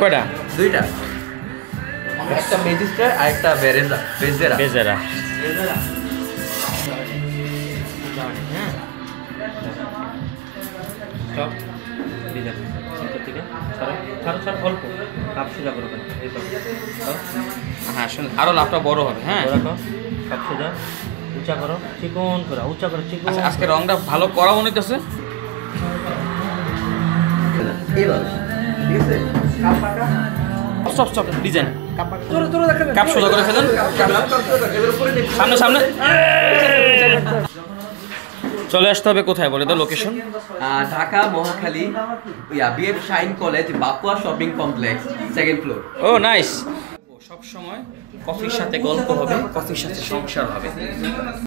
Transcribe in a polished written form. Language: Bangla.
কয়টা? দুইটা, একটা ম্যাজিস্ট্রেট আর একটা বেরেজা বেজেরা বেজেরা। স্টপ ডিজাইন সেন্টার থেকে ছাড়ো ছাড়ো ছাড়ো, অল্প কাপ সোজা করো। এই তো হ্যাঁ শুনুন, আরো লাভটা বড় হবে। হ্যাঁ রাখো, কাপ সোজা উঁচা করো, চিকন করো, উঁচা করো, চিকন। আজকে রংটা ভালো করা মনে হইতেছে। স্টপ স্টপ ডিজাইন, কাপ সোজা করে ফেলুন, সামনে সামনে। চলে আসতে হবে কোথায় বলে দাও location? Dhaka Mohakhali BF Shaheen college বাপুয়া shopping complex, 2nd floor. Oh nice. সব সময় কফির সাথে গল্প হবে, কফির সাথে সংসার হবে।